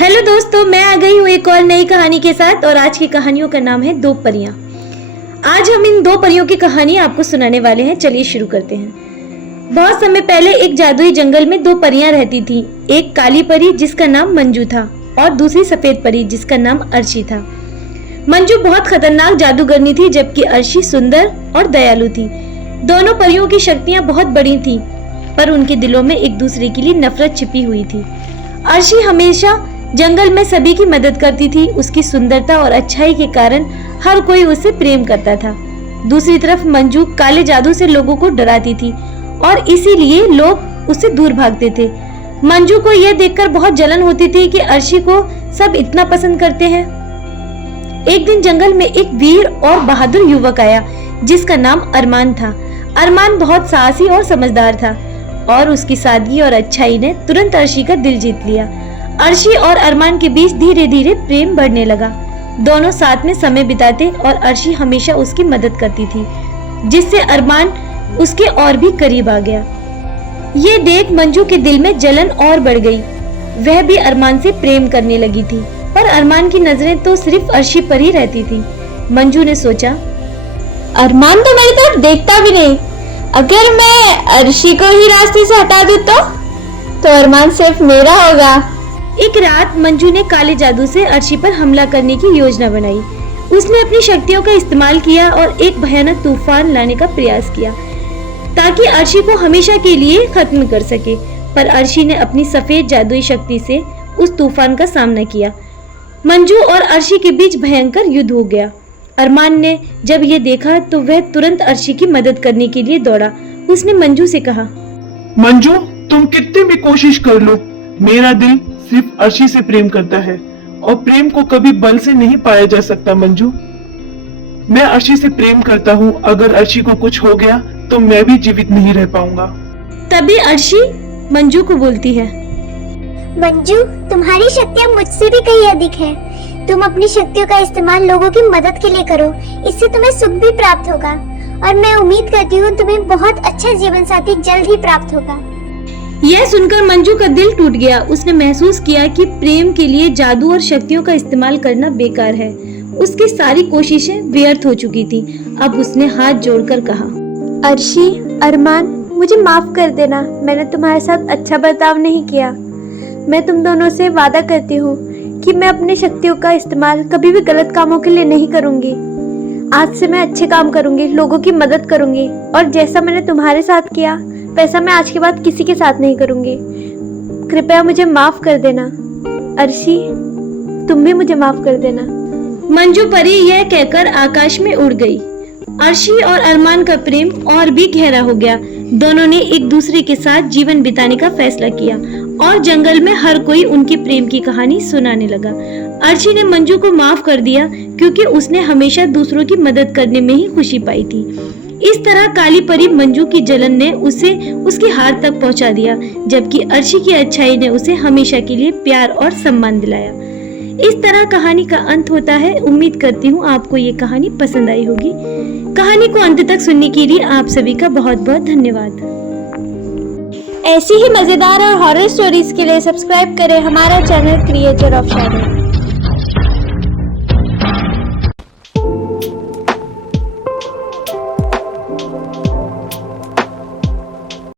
Hello दोस्तों, मैं आ गई हूँ एक और नई कहानी के साथ और आज की कहानियों का नाम है दो परियां। आज हम इन दो परियों की कहानी आपको सुनाने वाले हैं। चलिए शुरू करते हैं। बहुत समय पहले एक जादुई जंगल में दो परियां रहती थीं। एक काली परी जिसका नाम मंजू था और दूसरी सफेद परी जिसका नाम अर्शी था। मंजू बहुत खतरनाक जादूगरनी थी जबकि अर्शी सुंदर और दयालु थी। दोनों परियों की शक्तियां बहुत बड़ी थी पर उनके दिलों में एक दूसरे के लिए नफरत छिपी हुई थी। अर्शी हमेशा जंगल में सभी की मदद करती थी। उसकी सुंदरता और अच्छाई के कारण हर कोई उससे प्रेम करता था। दूसरी तरफ मंजू काले जादू से लोगों को डराती थी और इसीलिए लोग उससे दूर भागते थे। मंजू को यह देखकर बहुत जलन होती थी कि अर्शी को सब इतना पसंद करते हैं। एक दिन जंगल में एक वीर और बहादुर युवक आया जिसका नाम अरमान था। अरमान बहुत साहसी और समझदार था और उसकी सादगी और अच्छाई ने तुरंत अर्शी का दिल जीत लिया। अर्शी और अरमान के बीच धीरे धीरे प्रेम बढ़ने लगा। दोनों साथ में समय बिताते और अर्शी हमेशा उसकी मदद करती थी जिससे अरमान उसके और भी करीब आ गया। ये देख मंजू के दिल में जलन और बढ़ गई। वह भी अरमान से प्रेम करने लगी थी पर अरमान की नजरें तो सिर्फ अर्शी पर ही रहती थी। मंजू ने सोचा, अरमान तो मेरी तरफ देखता भी नहीं। अगर मैं अर्शी को ही रास्ते से हटा दूं तो अरमान सिर्फ मेरा होगा। एक रात मंजू ने काले जादू से अर्शी पर हमला करने की योजना बनाई। उसने अपनी शक्तियों का इस्तेमाल किया और एक भयानक तूफान लाने का प्रयास किया ताकि अर्शी को हमेशा के लिए खत्म कर सके। पर अर्शी ने अपनी सफेद जादुई शक्ति से उस तूफान का सामना किया। मंजू और अर्शी के बीच भयंकर युद्ध हो गया। अरमान ने जब ये देखा तो वह तुरंत अर्शी की मदद करने के लिए दौड़ा। उसने मंजू से कहा, मंजू, तुम कितनी भी कोशिश कर लो, मेरा दिल सिर्फ अर्शी से प्रेम करता है और प्रेम को कभी बल से नहीं पाया जा सकता। मंजू, मैं अर्शी से प्रेम करता हूँ। अगर अर्शी को कुछ हो गया तो मैं भी जीवित नहीं रह पाऊंगा। तभी अर्शी मंजू को बोलती है, मंजू, तुम्हारी शक्तियाँ मुझसे भी कहीं अधिक हैं। तुम अपनी शक्तियों का इस्तेमाल लोगों की मदद के लिए करो, इससे तुम्हें सुख भी प्राप्त होगा और मैं उम्मीद करती हूँ तुम्हें बहुत अच्छा जीवन साथी जल्द ही प्राप्त होगा। यह सुनकर मंजू का दिल टूट गया। उसने महसूस किया कि प्रेम के लिए जादू और शक्तियों का इस्तेमाल करना बेकार है। उसकी सारी कोशिशें व्यर्थ हो चुकी थी। अब उसने हाथ जोड़कर कहा, अर्शी, अरमान, मुझे माफ कर देना। मैंने तुम्हारे साथ अच्छा बर्ताव नहीं किया। मैं तुम दोनों से वादा करती हूँ कि मैं अपनी शक्तियों का इस्तेमाल कभी भी गलत कामों के लिए नहीं करूँगी। आज से मैं अच्छे काम करूँगी, लोगों की मदद करूँगी और जैसा मैंने तुम्हारे साथ किया वैसा मैं आज के बाद किसी के साथ नहीं करूँगी। कृपया मुझे माफ कर देना। अर्शी, तुम भी मुझे माफ कर देना। मंजू परी यह कहकर आकाश में उड़ गई। अर्शी और अरमान का प्रेम और भी गहरा हो गया। दोनों ने एक दूसरे के साथ जीवन बिताने का फैसला किया और जंगल में हर कोई उनकी प्रेम की कहानी सुनाने लगा। अर्शी ने मंजू को माफ कर दिया क्योंकि उसने हमेशा दूसरों की मदद करने में ही खुशी पाई थी। इस तरह काली परी मंजू की जलन ने उसे उसकी हार तक पहुंचा दिया जबकि अर्शी की अच्छाई ने उसे हमेशा के लिए प्यार और सम्मान दिलाया। इस तरह कहानी का अंत होता है। उम्मीद करती हूँ आपको ये कहानी पसंद आई होगी। कहानी को अंत तक सुनने के लिए आप सभी का बहुत बहुत धन्यवाद। ऐसी ही मजेदार और हॉरर स्टोरीज के लिए सब्सक्राइब करें हमारा चैनल क्रिएटर ऑफ शैडो।